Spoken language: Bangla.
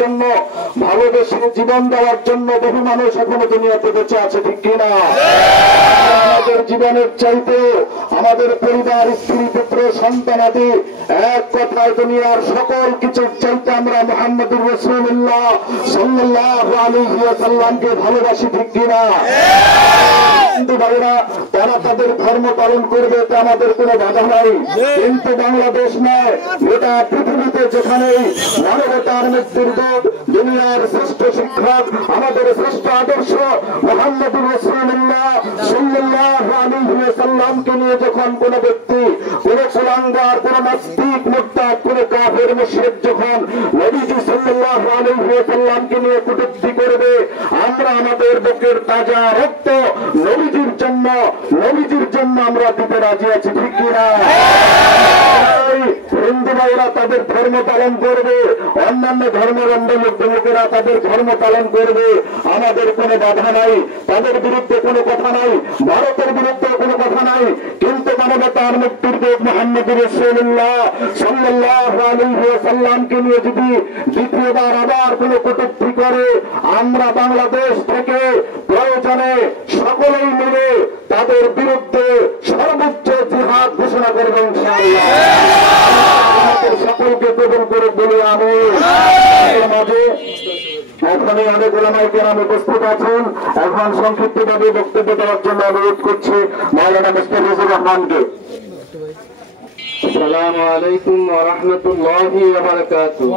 জন্য ভালোবেসে জীবন দেওয়ার জন্য বহু মানুষ এখনো দুনিয়াতে বেঁচে আছে, ঠিক কিনা? আমাদের জীবনের চাইতে আমাদের পরিবার, স্ত্রী, পুত্র, সন্তানাদি, এক কথায় দুনিয়ার সকল কিছুর চাইতে আমরা মুহাম্মদুর রাসূলুল্লাহ সাল্লাল্লাহু আলাইহি ওয়াসাল্লামকে ভালোবাসি, ঠিক কিনা? কিন্তু ভাইরা, তারা তাদের ধর্ম পালন করবে, এটা আমাদের কোনো বাধা নাই। কিন্তু বাংলাদেশ নয়, গোটা পৃথিবীতে যেখানেই মানবতার মৃত্যুর দূত, দুনিয়ার শ্রেষ্ঠ শিক্ষক, আমাদের শ্রেষ্ঠ আদর্শ মুহাম্মদুর রাসূলুল্লাহ সাল্লাল্লাহু আলাইহি ওয়াসাল্লামকে নিয়ে যখন কোন ব্যক্তি, কোন কুলাঙ্গার, কোন নাস্তিক, মুরতাদ, কোন কাফের, মুশরিক যখন নবীজি সাল্লাল্লাহু আলাইহি ওয়াসাল্লামকে নিয়ে কটূক্তি করবে, আমরা আমাদের বুকের তাজা রক্ত নবীজির জন্য আমরা দিতে রাজি আছি, ঠিক কিনা? হিন্দু ভাইরা তাদের ধর্ম পালন করবে, অন্যান্য ধর্মাবলম্বী লোকেরা তাদের ধর্ম পালন করবে, আমাদের কোনো বাধা নাই, তাদের বিরুদ্ধে কোনো কথা নাই, ভারতের বিরুদ্ধে কোনো কথা নাই। কিন্তু মানবতার মুক্তির দূত মুহাম্মদুর রাসূলুল্লাহ সাল্লাল্লাহু আলাইহি ওয়াসাল্লামকে নিয়ে যদি দ্বিতীয়বার আবার কোনো কটূক্তি করে, আমরা বাংলাদেশ থেকে প্রয়োজনে সকলেই মিলে তাদের বিরুদ্ধে সর্বোচ্চ জিহাদ ঘোষণা করবেন ইনশাআল্লাহ। সকলকে কবুল করে বলে আমি মাঝে এখানে অনেক ওলামায়ে কেরাম উপস্থিত আছেন। এখন সংক্ষিপ্তভাবে বক্তব্য দেওয়ার জন্য অনুরোধ করছি মাওলানা মুস্তাফিজুর রহমানকে। আসসালামু আলাইকুম ওয়া রাহমাতুল্লাহি ওয়া বারাকাতুহু।